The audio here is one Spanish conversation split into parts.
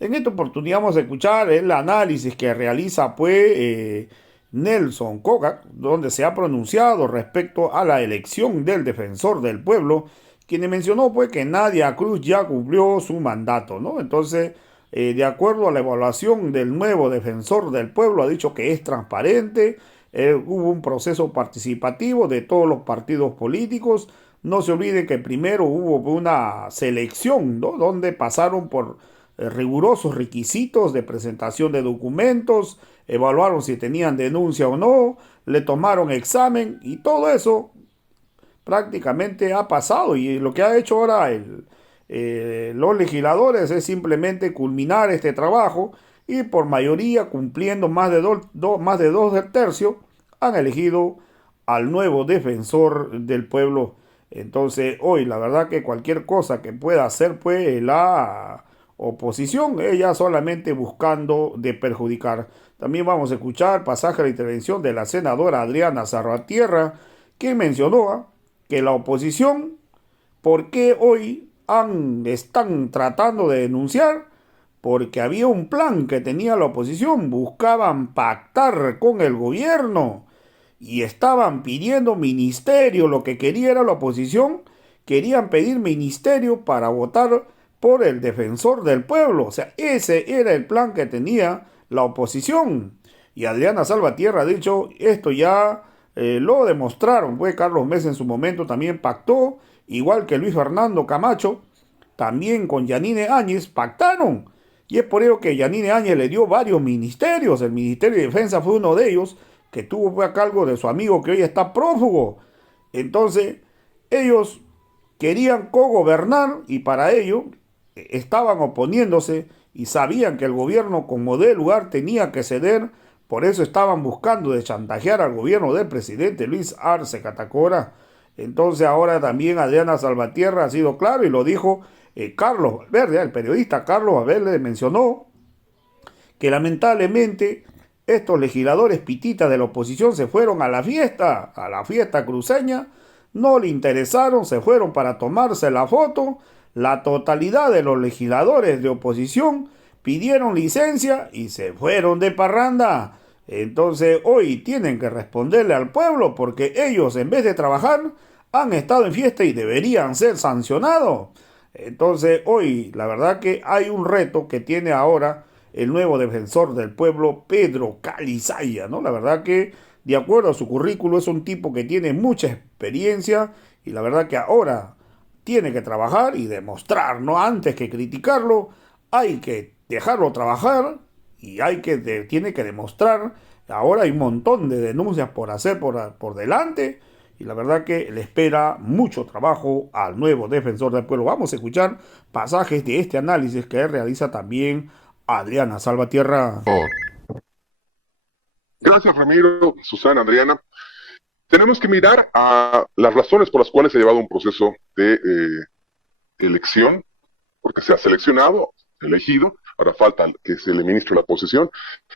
En esta oportunidad vamos a escuchar el análisis que realiza Nelson Coca, donde se ha pronunciado respecto a la elección del defensor del pueblo, quien mencionó que Nadia Cruz ya cumplió su mandato, ¿no? Entonces, de acuerdo a la evaluación del nuevo defensor del pueblo, ha dicho que es transparente, hubo un proceso participativo de todos los partidos políticos. No se olvide que primero hubo una selección, ¿no? Donde pasaron por rigurosos requisitos de presentación de documentos, evaluaron si tenían denuncia o no, le tomaron examen y todo eso prácticamente ha pasado. Y lo que ha hecho ahora los legisladores es simplemente culminar este trabajo y por mayoría, cumpliendo más de dos del tercio, han elegido al nuevo defensor del pueblo. Entonces, hoy la verdad que cualquier cosa que pueda hacer la oposición, ella solamente buscando de perjudicar. También vamos a escuchar pasaje de la intervención de la senadora Adriana Salvatierra, que mencionó que la oposición, ¿por qué hoy están tratando de denunciar? Porque había un plan que tenía la oposición, buscaban pactar con el gobierno y estaban pidiendo ministerio, lo que quería era la oposición, querían pedir ministerio para votar por el defensor del pueblo. O sea, ese era el plan que tenía la oposición. Y Adriana Salvatierra ha dicho, esto ya lo demostraron, Carlos Mesa en su momento también pactó, igual que Luis Fernando Camacho, también con Yanine Áñez pactaron. Y es por ello que Yanine Áñez le dio varios ministerios. El Ministerio de Defensa fue uno de ellos, que tuvo a cargo de su amigo que hoy está prófugo. Entonces, ellos querían cogobernar y para ello estaban oponiéndose y sabían que el gobierno como de lugar tenía que ceder, por eso estaban buscando de chantajear al gobierno del presidente Luis Arce Catacora. Entonces ahora también Adriana Salvatierra ha sido claro y lo dijo Carlos Valverde, el periodista Carlos Valverde mencionó que lamentablemente estos legisladores pititas de la oposición se fueron a la fiesta cruceña, no le interesaron, se fueron para tomarse la foto. La totalidad de los legisladores de oposición pidieron licencia y se fueron de parranda. Entonces hoy tienen que responderle al pueblo porque ellos en vez de trabajar han estado en fiesta y deberían ser sancionados. Entonces hoy la verdad que hay un reto que tiene ahora el nuevo defensor del pueblo, Pedro Calizaya, ¿no? La verdad que, de acuerdo a su currículo, es un tipo que tiene mucha experiencia y la verdad que ahora tiene que trabajar y demostrar, ¿no? Antes que criticarlo, hay que dejarlo trabajar y tiene que demostrar. Ahora hay un montón de denuncias por hacer por delante y la verdad que le espera mucho trabajo al nuevo defensor del pueblo. Vamos a escuchar pasajes de este análisis que realiza también Adriana Salvatierra. Gracias, Ramiro, Susana, Adriana. Tenemos que mirar a las razones por las cuales se ha llevado un proceso de elección, porque se ha seleccionado, elegido, ahora falta que se le ministre la posesión,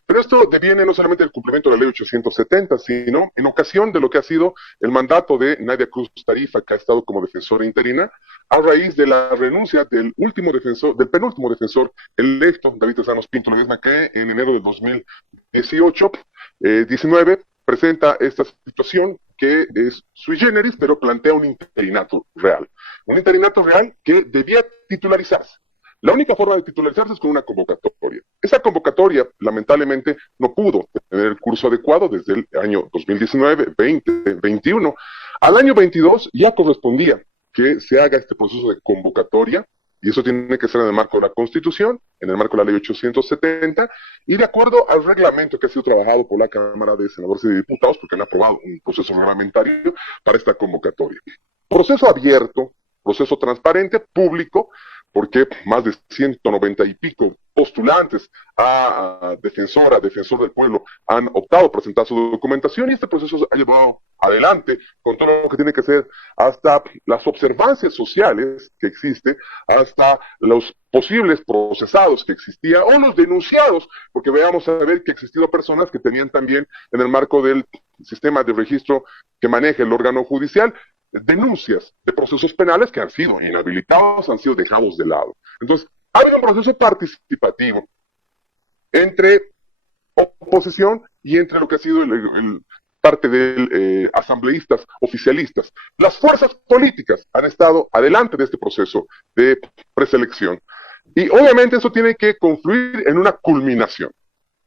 pero esto deviene no solamente del cumplimiento de la ley 870, sino en ocasión de lo que ha sido el mandato de Nadia Cruz Tarifa, que ha estado como defensora interina, a raíz de la renuncia del último defensor, del penúltimo defensor electo, David Tesanos Pinto Ledesma, que en enero de 2018, 19, presenta esta situación que es sui generis, pero plantea un interinato real. Un interinato real que debía titularizarse. La única forma de titularizarse es con una convocatoria. Esa convocatoria, lamentablemente, no pudo tener el curso adecuado desde el año 2019, 20, 21. Al año 22 ya correspondía que se haga este proceso de convocatoria, y eso tiene que ser en el marco de la Constitución, en el marco de la Ley 870, y de acuerdo al reglamento que ha sido trabajado por la Cámara de Senadores y de Diputados, porque han aprobado un proceso reglamentario para esta convocatoria. Proceso abierto, proceso transparente, público, porque más de 190 y pico postulantes a defensor del pueblo han optado por presentar su documentación y este proceso se ha llevado adelante con todo lo que tiene que ser hasta las observancias sociales que existe, hasta los posibles procesados que existían o los denunciados, porque veamos a ver que ha existido personas que tenían también en el marco del sistema de registro que maneja el órgano judicial denuncias de procesos penales que han sido inhabilitados, han sido dejados de lado. Entonces, ha habido un proceso participativo entre oposición y entre lo que ha sido parte de asambleístas oficialistas. Las fuerzas políticas han estado adelante de este proceso de preselección. Y obviamente eso tiene que confluir en una culminación.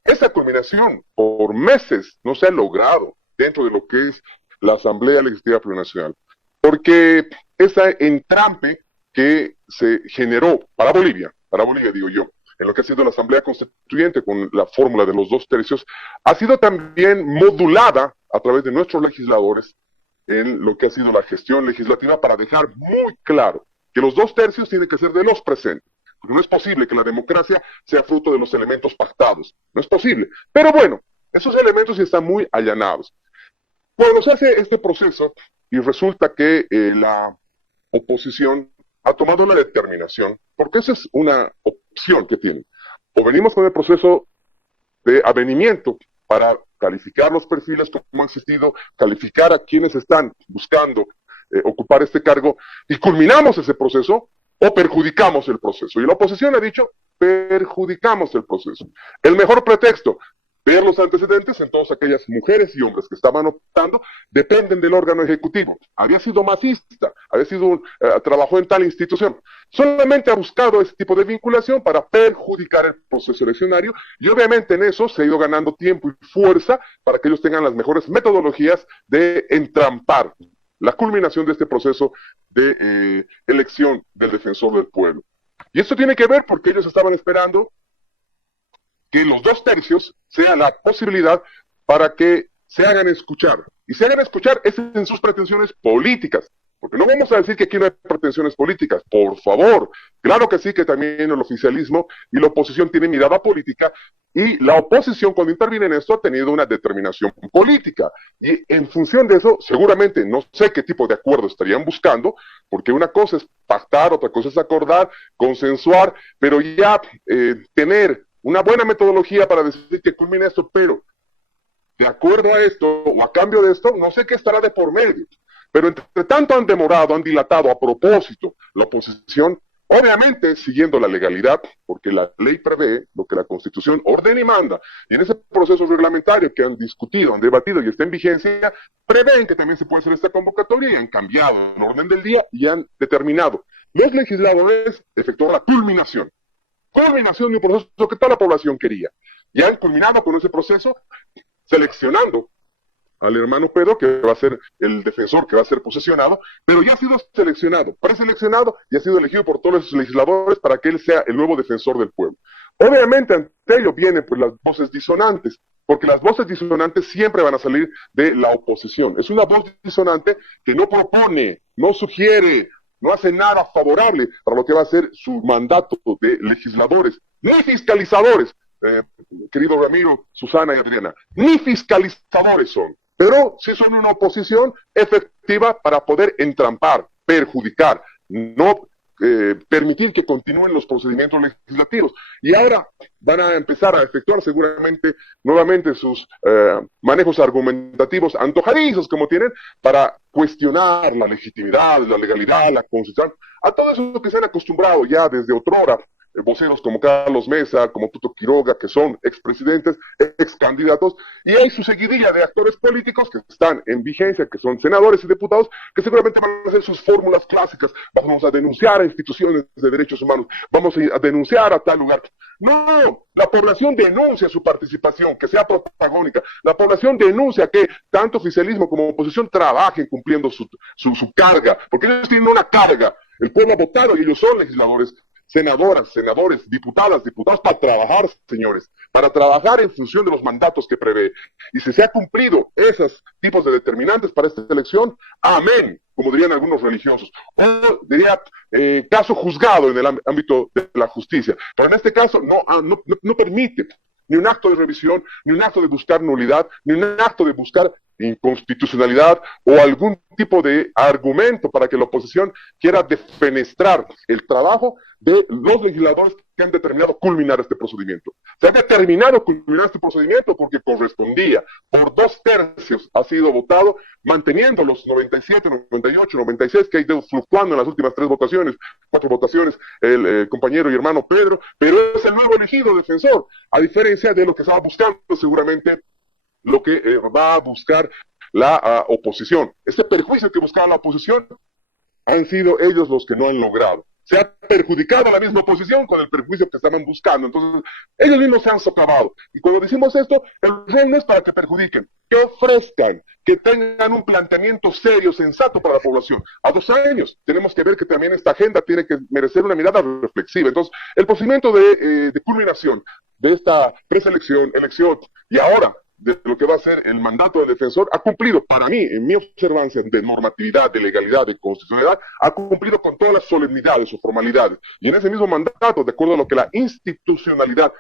Esa culminación por meses no se ha logrado dentro de lo que es la Asamblea Legislativa Plurinacional, porque esa entrampe que se generó para Bolivia digo yo, en lo que ha sido la Asamblea Constituyente con la fórmula de los 2/3, ha sido también modulada a través de nuestros legisladores en lo que ha sido la gestión legislativa para dejar muy claro que los 2/3 tienen que ser de los presentes. Porque no es posible que la democracia sea fruto de los elementos pactados. No es posible. Pero bueno, esos elementos están muy allanados. Cuando se hace este proceso y resulta que la oposición ha tomado la determinación, porque esa es una opción que tienen. O venimos con el proceso de avenimiento para calificar los perfiles como han existido, calificar a quienes están buscando ocupar este cargo y culminamos ese proceso, o perjudicamos el proceso. Y la oposición ha dicho, perjudicamos el proceso. El mejor pretexto, ver los antecedentes en todas aquellas mujeres y hombres que estaban optando, dependen del órgano ejecutivo. Había sido masista, trabajó en tal institución. Solamente ha buscado ese tipo de vinculación para perjudicar el proceso eleccionario y obviamente en eso se ha ido ganando tiempo y fuerza para que ellos tengan las mejores metodologías de entrampar la culminación de este proceso de elección del defensor del pueblo. Y esto tiene que ver porque ellos estaban esperando que los 2/3 sea la posibilidad para que se hagan escuchar. Y se hagan escuchar es en sus pretensiones políticas. Porque no vamos a decir que aquí no hay pretensiones políticas, por favor. Claro que sí, que también el oficialismo y la oposición tienen mirada política y la oposición cuando interviene en esto ha tenido una determinación política. Y en función de eso, seguramente no sé qué tipo de acuerdo estarían buscando, porque una cosa es pactar, otra cosa es acordar, consensuar, pero ya tener una buena metodología para decir que culmine esto, pero de acuerdo a esto o a cambio de esto, no sé qué estará de por medio. Pero entre tanto han demorado, han dilatado a propósito la oposición, obviamente siguiendo la legalidad, porque la ley prevé lo que la Constitución ordena y manda. Y en ese proceso reglamentario que han discutido, han debatido y está en vigencia, prevén que también se puede hacer esta convocatoria y han cambiado el orden del día y han determinado los legisladores efectuar la culminación de un proceso que toda la población quería. Y han culminado con ese proceso seleccionando al hermano Pedro, que va a ser el defensor que va a ser posesionado, pero ya ha sido seleccionado, preseleccionado y ha sido elegido por todos los legisladores para que él sea el nuevo defensor del pueblo. Obviamente ante ello vienen pues las voces disonantes, porque las voces disonantes siempre van a salir de la oposición. Es una voz disonante que no propone, no sugiere, no hace nada favorable para lo que va a ser su mandato de legisladores, ni fiscalizadores, querido Ramiro, Susana y Adriana, ni fiscalizadores son, pero sí son una oposición efectiva para poder entrampar, perjudicar, no permitir que continúen los procedimientos legislativos. Y ahora van a empezar a efectuar seguramente nuevamente sus manejos argumentativos antojadizos como tienen para cuestionar la legitimidad, la legalidad, la constitución, a todo eso que se han acostumbrado ya desde otrora voceros como Carlos Mesa, como Tuto Quiroga, que son expresidentes, excandidatos, y hay su seguidilla de actores políticos que están en vigencia, que son senadores y diputados, que seguramente van a hacer sus fórmulas clásicas. Vamos a denunciar a instituciones de derechos humanos, vamos a denunciar a tal lugar. No, la población denuncia su participación, que sea protagónica. La población denuncia que tanto oficialismo como oposición trabajen cumpliendo su carga, porque ellos tienen una carga. El pueblo ha votado y ellos son legisladores, senadoras, senadores, diputadas, diputados, para trabajar, señores, para trabajar en función de los mandatos que prevé. Y si se ha cumplido esos tipos de determinantes para esta elección, amén, como dirían algunos religiosos. O diría, caso juzgado en el ámbito de la justicia. Pero en este caso no permite ni un acto de revisión, ni un acto de buscar nulidad, ni un acto de buscar inconstitucionalidad o algún tipo de argumento para que la oposición quiera defenestrar el trabajo de los legisladores que han determinado culminar este procedimiento. Se ha determinado culminar este procedimiento porque correspondía, por 2/3 ha sido votado, manteniendo los 97, 98, 96 que ha ido fluctuando en las últimas 3 votaciones, 4 votaciones, el compañero y hermano Pedro, pero es el nuevo elegido defensor, a diferencia de lo que estaba buscando seguramente lo que va a buscar la oposición. Este perjuicio que buscaba la oposición han sido ellos los que no han logrado. Se ha perjudicado a la misma oposición con el perjuicio que estaban buscando. Entonces, ellos mismos se han socavado. Y cuando decimos esto, el rey no es para que perjudiquen, que ofrezcan, que tengan un planteamiento serio, sensato para la población. A 2 años tenemos que ver que también esta agenda tiene que merecer una mirada reflexiva. Entonces, el procedimiento de culminación de esta preselección, elección y ahora de lo que va a ser el mandato del defensor, ha cumplido, para mí, en mi observancia de normatividad, de legalidad, de constitucionalidad, ha cumplido con todas las solemnidades o formalidades. Y en ese mismo mandato, de acuerdo a lo que la institucionalidad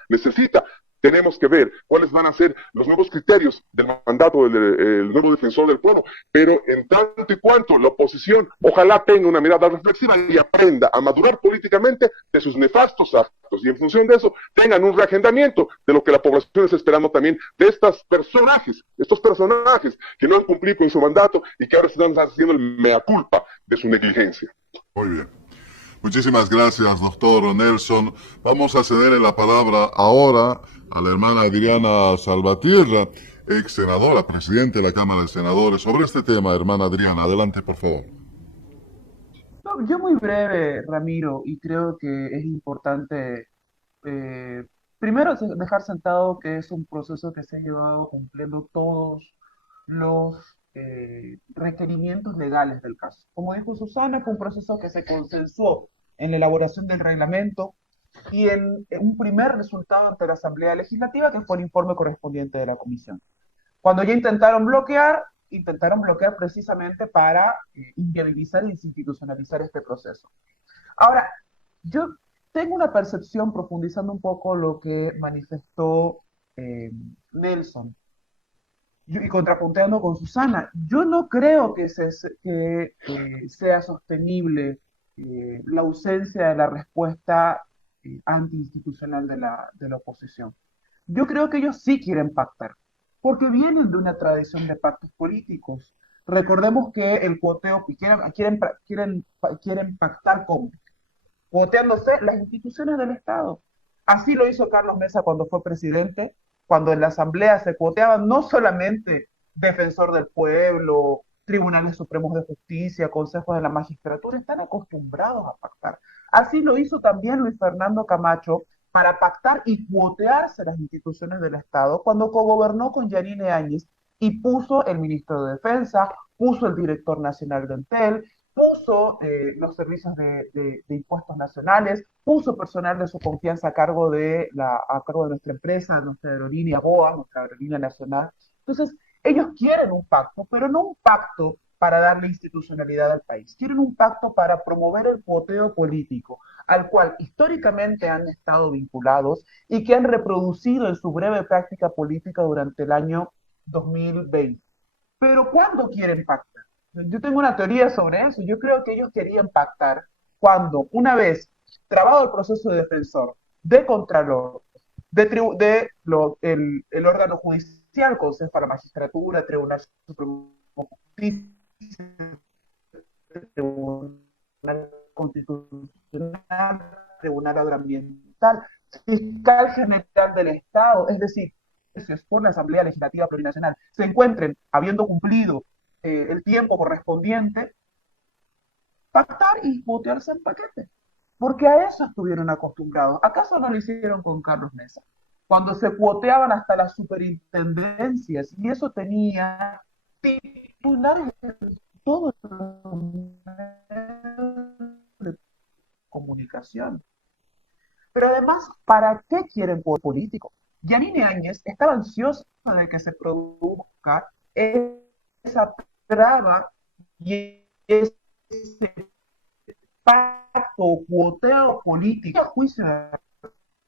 tenemos que ver cuáles van a ser los nuevos criterios del mandato del nuevo defensor del pueblo, pero en tanto y cuanto la oposición ojalá tenga una mirada reflexiva y aprenda a madurar políticamente de sus nefastos actos, y en función de eso tengan un reagendamiento de lo que la población está esperando también de estos personajes que no han cumplido con su mandato y que ahora están haciendo el mea culpa de su negligencia. Muy bien. Muchísimas gracias, doctor Nelson. Vamos a cederle la palabra ahora a la hermana Adriana Salvatierra, ex senadora, presidente de la Cámara de Senadores, sobre este tema. Hermana Adriana, adelante, por favor. No, yo muy breve, Ramiro, y creo que es importante primero dejar sentado que es un proceso que se ha llevado cumpliendo todos los requerimientos legales del caso. Como dijo Susana, fue un proceso que se consensuó en la elaboración del reglamento y en un primer resultado ante la Asamblea Legislativa, que fue el informe correspondiente de la comisión. Cuando ya intentaron bloquear precisamente para inviabilizar e institucionalizar este proceso. Ahora, yo tengo una percepción, profundizando un poco lo que manifestó Nelson, y contrapunteando con Susana, yo no creo que sea sostenible la ausencia de la respuesta antiinstitucional de la oposición. Yo creo que ellos sí quieren pactar, porque vienen de una tradición de pactos políticos. Recordemos que el cuoteo, quieren pactar con cuoteándose las instituciones del Estado. Así lo hizo Carlos Mesa cuando fue presidente, cuando en la Asamblea se cuoteaban no solamente defensor del pueblo, tribunales supremos de justicia, consejos de la magistratura, están acostumbrados a pactar. Así lo hizo también Luis Fernando Camacho para pactar y cuotearse las instituciones del Estado cuando cogobernó con Yanine Áñez y puso el ministro de Defensa, puso el director nacional de Entel, puso los servicios de impuestos nacionales, puso personal de su confianza a cargo de nuestra empresa, nuestra aerolínea BOA, nuestra aerolínea nacional. Entonces, ellos quieren un pacto, pero no un pacto para darle institucionalidad al país. Quieren un pacto para promover el cuoteo político, al cual históricamente han estado vinculados y que han reproducido en su breve práctica política durante el año 2020. Pero ¿cuándo quieren pactar? Yo tengo una teoría sobre eso. Yo creo que ellos querían pactar cuando, una vez trabado el proceso de defensor, de contralor, el órgano judicial, Consejo para la Magistratura, Tribunal Supremo de Justicia, Tribunal Constitucional, Tribunal Agroambiental, Fiscal General del Estado, es decir, por la Asamblea Legislativa Plurinacional, se encuentren, habiendo cumplido el tiempo correspondiente, pactar y votearse en paquete. Porque a eso estuvieron acostumbrados. ¿Acaso no lo hicieron con Carlos Mesa? Cuando se cuoteaban hasta las superintendencias, y eso tenía titulares de todos los de comunicación. Pero además, ¿para qué quieren poder político? Yanine Áñez estaba ansiosa de que se produzca esa traba y ese pacto o cuoteo político a juicio de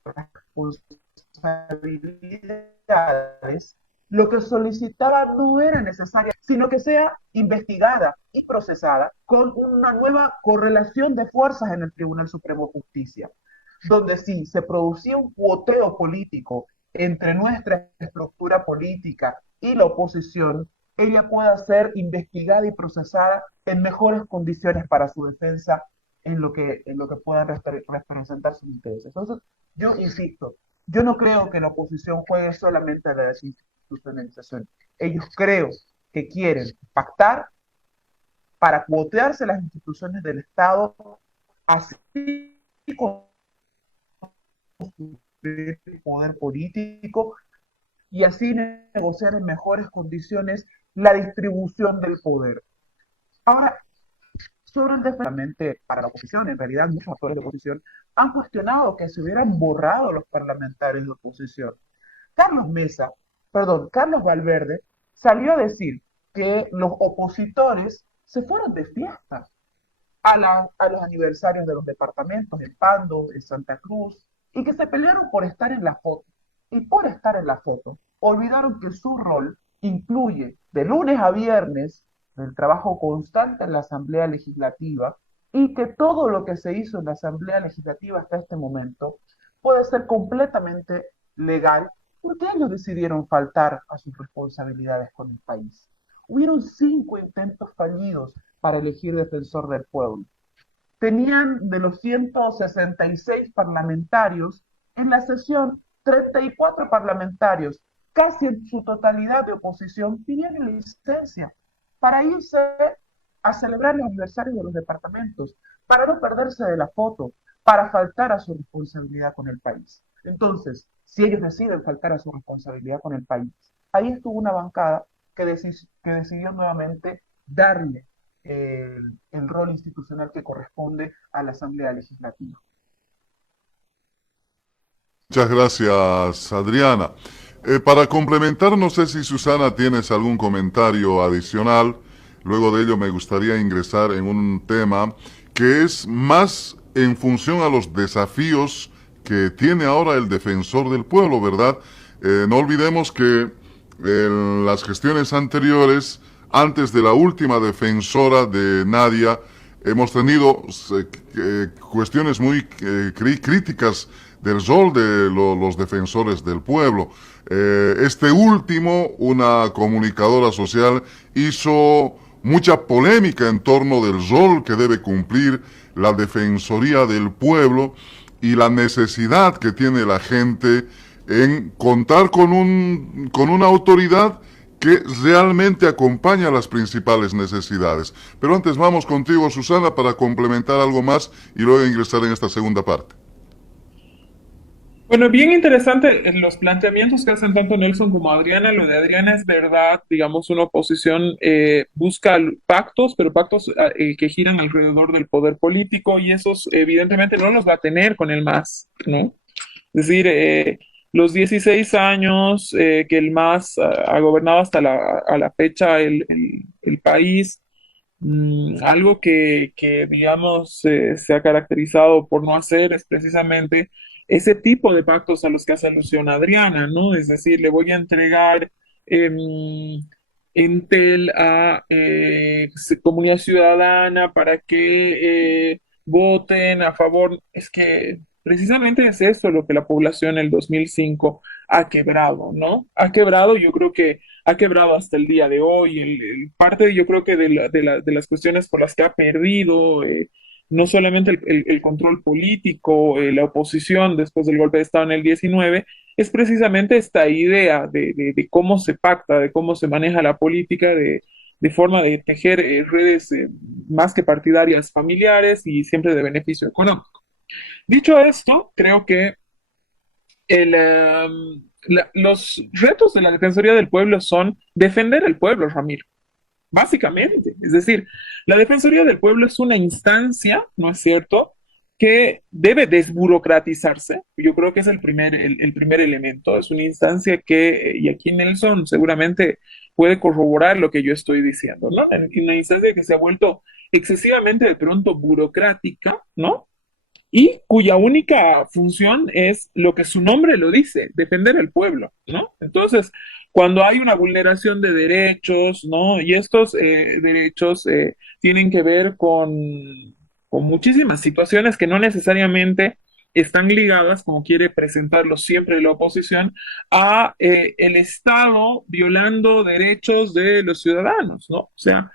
responsabilidades lo que solicitaba no era necesaria, sino que sea investigada y procesada con una nueva correlación de fuerzas en el Tribunal Supremo de Justicia, donde si se producía un cuoteo político entre nuestra estructura política y la oposición, ella pueda ser investigada y procesada en mejores condiciones para su defensa en lo que puedan representar sus intereses. Entonces, yo insisto, yo no creo que la oposición juegue solamente a la desinstitucionalización. Ellos creo que quieren pactar para cuotearse las instituciones del Estado, así como el poder político y así negociar en mejores condiciones la distribución del poder. Ahora, sobre el defensamente para la oposición, en realidad muchos actores de oposición han cuestionado que se hubieran borrado los parlamentarios de oposición. Carlos Mesa, perdón, Carlos Valverde salió a decir que los opositores se fueron de fiesta a los aniversarios de los departamentos en Pando, en Santa Cruz, y que se pelearon por estar en la foto. Y por estar en la foto, olvidaron que su rol incluye de lunes a viernes el trabajo constante en la Asamblea Legislativa y que todo lo que se hizo en la Asamblea Legislativa hasta este momento puede ser completamente legal porque ellos decidieron faltar a sus responsabilidades con el país. Hubieron 5 intentos fallidos para elegir defensor del pueblo. Tenían de los 166 parlamentarios, en la sesión 34 parlamentarios, casi en su totalidad de oposición, pidieron licencia para irse a celebrar los aniversarios de los departamentos, para no perderse de la foto, para faltar a su responsabilidad con el país. Entonces, si ellos deciden faltar a su responsabilidad con el país, ahí estuvo una bancada que decidió nuevamente darle el rol institucional que corresponde a la Asamblea Legislativa. Muchas gracias, Adriana. Para complementar, no sé si Susana tienes algún comentario adicional. Luego de ello me gustaría ingresar en un tema que es más en función a los desafíos que tiene ahora el defensor del pueblo, ¿verdad? No olvidemos que en las gestiones anteriores, antes de la última defensora de Nadia, hemos tenido cuestiones muy críticas del rol de los defensores del pueblo. Este último, una comunicadora social, hizo mucha polémica en torno del rol que debe cumplir la Defensoría del Pueblo y la necesidad que tiene la gente en contar con una autoridad que realmente acompaña las principales necesidades. Pero antes vamos contigo, Susana, para complementar algo más y luego ingresar en esta segunda parte. Bueno, bien interesante los planteamientos que hacen tanto Nelson como Adriana. Lo de Adriana es verdad, digamos, una oposición busca pactos, pero pactos que giran alrededor del poder político y esos evidentemente no los va a tener con el MAS, ¿no? Es decir, los 16 años que el MAS ha gobernado hasta a la fecha el país, algo que digamos, se ha caracterizado por no hacer es precisamente ese tipo de pactos a los que hace alusión Adriana, ¿no? Es decir, le voy a entregar Entel a Comunidad Ciudadana para que voten a favor. Es que precisamente es eso lo que la población en el 2005 ha quebrado, ¿no? Ha quebrado, yo creo que ha quebrado hasta el día de hoy. Parte, yo creo que de las cuestiones por las que ha perdido, no solamente el control político, la oposición después del golpe de Estado en el 19, es precisamente esta idea de cómo se pacta, de cómo se maneja la política, de forma de tejer redes más que partidarias familiares y siempre de beneficio económico. Dicho esto, creo que los retos de la Defensoría del Pueblo son defender el pueblo, Ramiro, básicamente. Es decir, la Defensoría del Pueblo es una instancia, ¿no es cierto?, que debe desburocratizarse. Yo creo que es el primer elemento. Es una instancia que, y aquí Nelson seguramente puede corroborar lo que yo estoy diciendo, ¿no? En una instancia que se ha vuelto excesivamente de pronto burocrática, ¿no? y cuya única función es lo que su nombre lo dice, defender el pueblo, ¿no? Entonces, cuando hay una vulneración de derechos, ¿no? Y estos derechos tienen que ver con muchísimas situaciones que no necesariamente están ligadas, como quiere presentarlo siempre la oposición, a el Estado violando derechos de los ciudadanos, ¿no? O sea,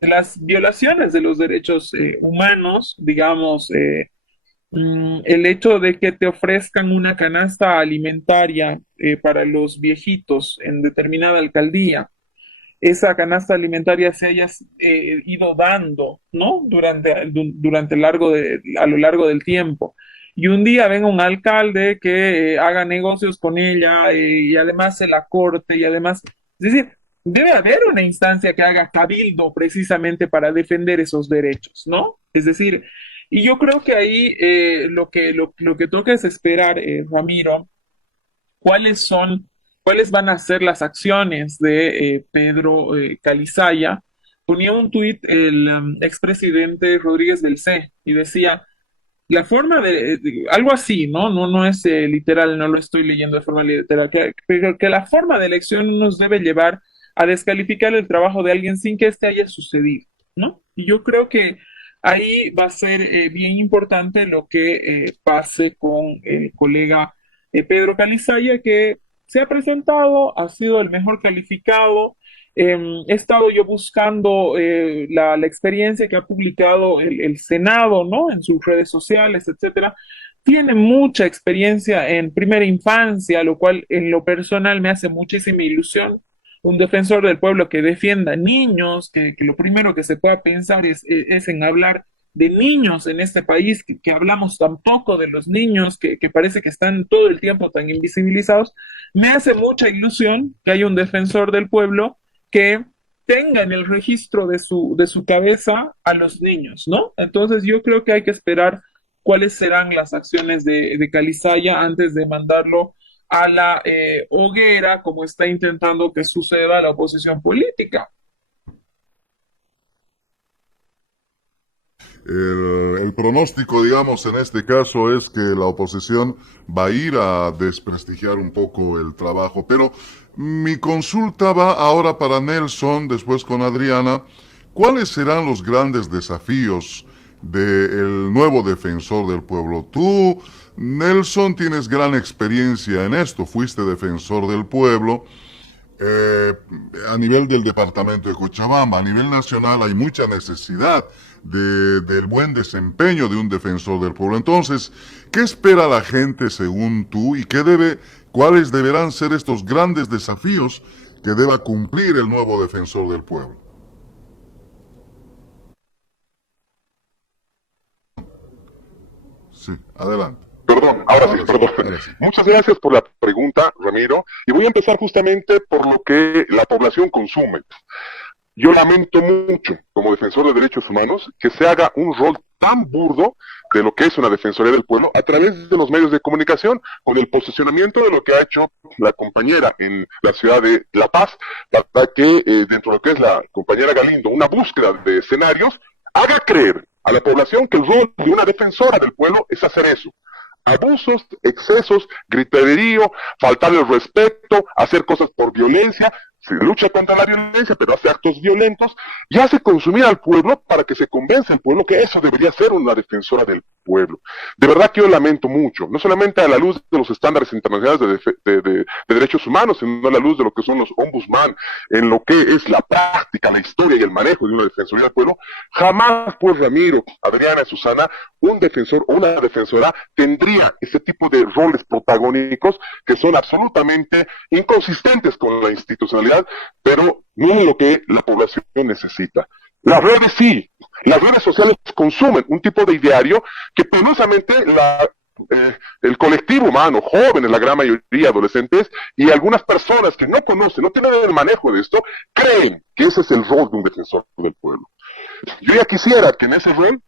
las violaciones de los derechos humanos, digamos, el hecho de que te ofrezcan una canasta alimentaria para los viejitos en determinada alcaldía, esa canasta alimentaria se haya ido dando, ¿no? Durante a lo largo del tiempo. Y un día venga un alcalde que haga negocios con ella y además se la corte y además, es decir, debe haber una instancia que haga cabildo precisamente para defender esos derechos, ¿no? Es decir, y yo creo que ahí lo que toca es esperar, Ramiro, cuáles son, cuáles van a ser las acciones de Pedro Calizaya. Ponía un tuit el expresidente Rodríguez del C y decía, la forma algo así, ¿no? No es literal, no lo estoy leyendo de forma literal, que la forma de elección nos debe llevar a descalificar el trabajo de alguien sin que éste haya sucedido, ¿no? Y yo creo que ahí va a ser bien importante lo que pase con el colega Pedro Calizaya, que se ha presentado, ha sido el mejor calificado. He estado yo buscando la experiencia que ha publicado el Senado, ¿no? En sus redes sociales, etcétera. Tiene mucha experiencia en primera infancia, lo cual en lo personal me hace muchísima ilusión. Un defensor del pueblo que defienda niños, que lo primero que se pueda pensar es en hablar de niños en este país, que hablamos tan poco de los niños, que parece que están todo el tiempo tan invisibilizados. Me hace mucha ilusión que haya un defensor del pueblo que tenga en el registro de su cabeza a los niños, ¿no? Entonces yo creo que hay que esperar cuáles serán las acciones de Calizaya antes de mandarlo a la hoguera, como está intentando que suceda la oposición política. El pronóstico, digamos, en este caso es que la oposición va a ir a desprestigiar un poco el trabajo. Pero mi consulta va ahora para Nelson, después con Adriana. ¿Cuáles serán los grandes desafíos del nuevo defensor del pueblo? Tú, Nelson, tienes gran experiencia en esto. Fuiste defensor del pueblo. Eh, a nivel del departamento de Cochabamba, a nivel nacional hay mucha necesidad del buen desempeño de un defensor del pueblo. Entonces, ¿qué espera la gente según tú y cuáles deberán ser estos grandes desafíos que deba cumplir el nuevo defensor del pueblo? Sí, adelante. Perdón, ahora sí, perdón. Ahora sí. Muchas gracias por la pregunta, Ramiro. Y voy a empezar justamente por lo que la población consume. Yo lamento mucho, como defensor de derechos humanos, que se haga un rol tan burdo de lo que es una defensoría del pueblo a través de los medios de comunicación, con el posicionamiento de lo que ha hecho la compañera en la ciudad de La Paz, para que dentro de lo que es la compañera Galindo, una búsqueda de escenarios, haga creer a la población que el rol de una defensora del pueblo es hacer eso. Abusos, excesos, griterío, faltar el respeto, hacer cosas por violencia, se lucha contra la violencia, pero hace actos violentos y hace consumir al pueblo para que se convenza al pueblo que eso debería ser una defensora del pueblo. De verdad que yo lamento mucho, no solamente a la luz de los estándares internacionales de derechos humanos, sino a la luz de lo que son los ombudsman, en lo que es la práctica, la historia y el manejo de una defensoría del pueblo. Jamás, pues, Ramiro, Adriana y Susana, un defensor o una defensora tendría ese tipo de roles protagónicos que son absolutamente inconsistentes con la institucionalidad, pero no es lo que la población necesita. Las redes sí, las redes sociales consumen un tipo de ideario que penosamente el colectivo humano, jóvenes, la gran mayoría, adolescentes, y algunas personas que no conocen, no tienen el manejo de esto, creen que ese es el rol de un defensor del pueblo. Yo ya quisiera que en ese rol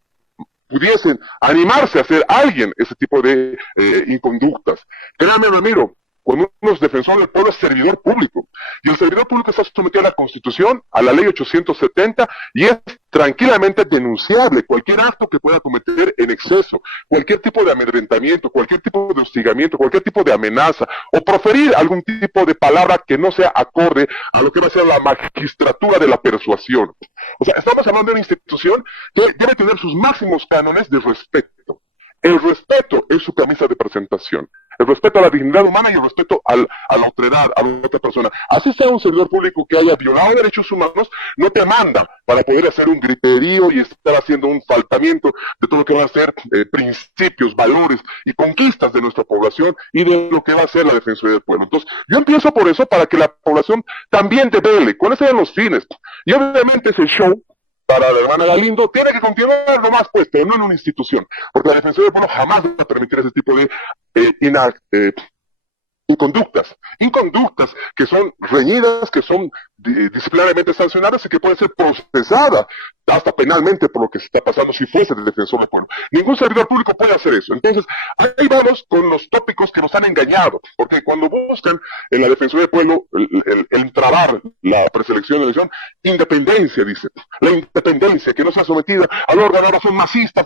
pudiesen animarse a hacer alguien ese tipo de inconductas. Créame, Ramiro, cuando uno es defensor del pueblo es servidor público. Y el servidor público está sometido a la Constitución, a la Ley 870, y es tranquilamente denunciable cualquier acto que pueda cometer en exceso, cualquier tipo de amedrentamiento, cualquier tipo de hostigamiento, cualquier tipo de amenaza, o proferir algún tipo de palabra que no sea acorde a lo que va a ser la magistratura de la persuasión. O sea, estamos hablando de una institución que debe tener sus máximos cánones de respeto. El respeto es su camisa de presentación. El respeto a la dignidad humana y el respeto a la otredad, a la otra persona. Así sea un servidor público que haya violado derechos humanos, no te manda para poder hacer un griterío y estar haciendo un faltamiento de todo lo que van a ser principios, valores y conquistas de nuestra población y de lo que va a ser la Defensoría del Pueblo. Entonces, yo empiezo por eso, para que la población también devele cuáles sean los fines. Y obviamente ese show para la hermana Galindo tiene que continuar lo más pues, pero no en una institución, porque la Defensoría del Pueblo jamás va a permitir ese tipo de inconductas que son reñidas, que son disciplinariamente sancionadas y que pueden ser procesadas hasta penalmente por lo que se está pasando si fuese el defensor del pueblo. Ningún servidor público puede hacer eso. Entonces, ahí vamos con los tópicos que nos han engañado, porque cuando buscan en la Defensoría del Pueblo el trabar la preselección de elección, independencia, dice, la independencia, que no sea sometida al órgano, ahora son masistas,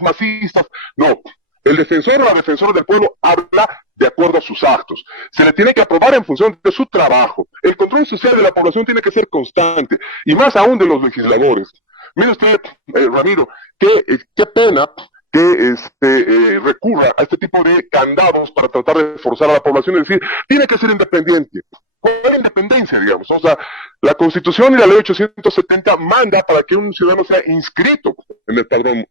no. El defensor o la defensora del pueblo habla de acuerdo a sus actos. Se le tiene que aprobar en función de su trabajo. El control social de la población tiene que ser constante, y más aún de los legisladores. Mire usted, Ramiro, qué pena que recurra a este tipo de candados para tratar de forzar a la población, es decir, tiene que ser independiente. ¿Cuál independencia, digamos? O sea, la Constitución y la Ley 870 manda para que un ciudadano sea inscrito en el padrón.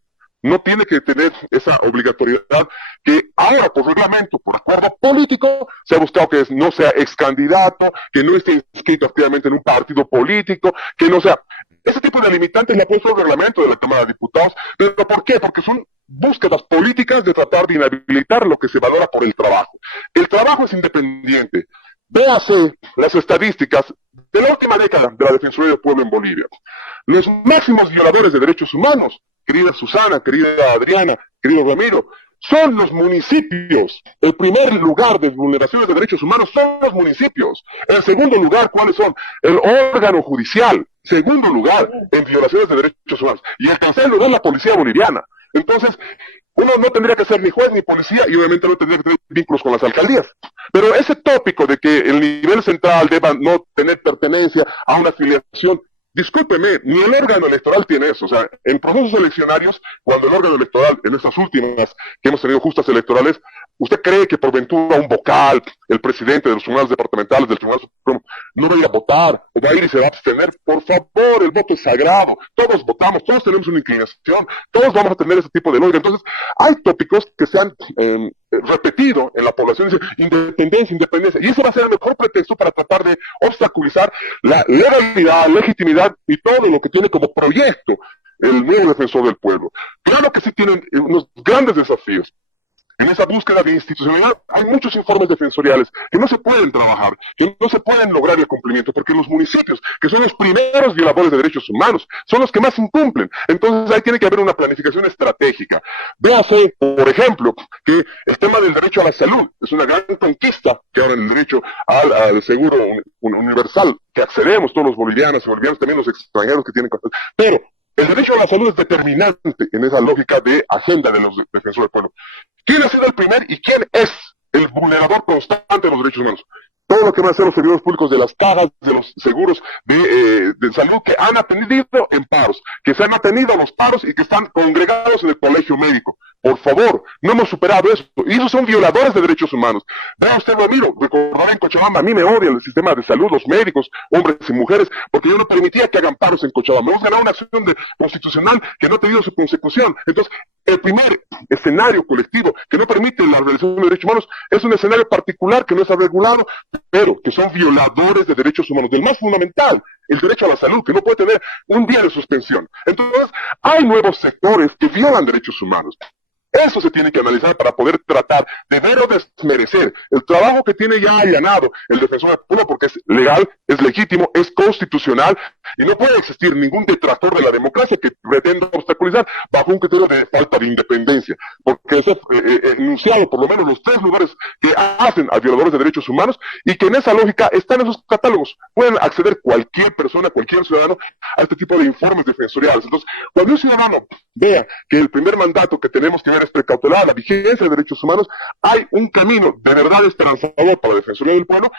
No tiene que tener esa obligatoriedad que ahora, por reglamento, por acuerdo político, se ha buscado que no sea ex candidato, que no esté inscrito activamente en un partido político, que no sea... Ese tipo de limitantes le ha puesto el reglamento de la Cámara de Diputados. ¿Pero por qué? Porque son búsquedas políticas de tratar de inhabilitar lo que se valora por el trabajo. El trabajo es independiente. Véase las estadísticas de la última década de la Defensoría del Pueblo en Bolivia. Los máximos violadores de derechos humanos, querida Susana, querida Adriana, querido Ramiro, son los municipios. El primer lugar de vulneraciones de derechos humanos son los municipios. En segundo lugar, ¿cuáles son? El órgano judicial. Segundo lugar, en violaciones de derechos humanos. Y en tercer lugar, la policía boliviana. Entonces, uno no tendría que ser ni juez ni policía y obviamente no tendría que tener vínculos con las alcaldías. Pero ese tópico de que el nivel central deba no tener pertenencia a una afiliación, discúlpeme, ni el órgano electoral tiene eso. O sea, en procesos eleccionarios, cuando el órgano electoral, en estas últimas que hemos tenido justas electorales, ¿usted cree que por ventura un vocal, el presidente de los tribunales departamentales, del Tribunal Supremo, no va a ir a votar o va a ir y se va a abstener? Por favor, el voto es sagrado. Todos votamos, todos tenemos una inclinación, todos vamos a tener ese tipo de lógica. Entonces, hay tópicos que se han repetido en la población, dice independencia, y eso va a ser el mejor pretexto para tratar de obstaculizar la legalidad, legitimidad y todo lo que tiene como proyecto el nuevo defensor del pueblo. Claro que sí tienen unos grandes desafíos. En esa búsqueda de institucionalidad hay muchos informes defensoriales que no se pueden trabajar, que no se pueden lograr el cumplimiento, porque los municipios, que son los primeros violadores de derechos humanos, son los que más incumplen. Entonces ahí tiene que haber una planificación estratégica. Véase, por ejemplo, que el tema del derecho a la salud es una gran conquista que ahora el derecho al seguro universal, que accedemos todos los bolivianos y bolivianos, también los extranjeros que tienen... Pero el derecho a la salud es determinante en esa lógica de agenda de los defensores del pueblo. ¿Quién ha sido el primer y quién es el vulnerador constante de los derechos humanos? Todo lo que van a hacer los servidores públicos de las cajas, de los seguros de salud que han atendido en paros, que se han atendido a los paros y que están congregados en el colegio médico. Por favor, no hemos superado eso. Y esos son violadores de derechos humanos. Vea usted, Ramiro, recordará en Cochabamba, a mí me odia el sistema de salud, los médicos, hombres y mujeres, porque yo no permitía que hagan paros en Cochabamba. Hemos ganado una acción constitucional que no ha tenido su consecución. Entonces, el primer escenario colectivo que no permite la realización de derechos humanos es un escenario particular que no está regulado, pero que son violadores de derechos humanos, del más fundamental, el derecho a la salud, que no puede tener un día de suspensión. Entonces, hay nuevos sectores que violan derechos humanos. Eso se tiene que analizar para poder tratar de ver o desmerecer el trabajo que tiene ya allanado el defensor del pueblo, porque es legal, es legítimo, es constitucional, y no puede existir ningún detractor de la democracia que pretenda obstaculizar bajo un criterio de falta de independencia, porque es enunciado por lo menos los 3 lugares que hacen a violadores de derechos humanos, y que en esa lógica están en esos catálogos. Pueden acceder cualquier persona, cualquier ciudadano a este tipo de informes defensoriales. Entonces, cuando un ciudadano vea que el primer mandato que tenemos que ver es precautelar la vigencia de derechos humanos, hay un camino de verdad esperanzador para la Defensoría del Pueblo,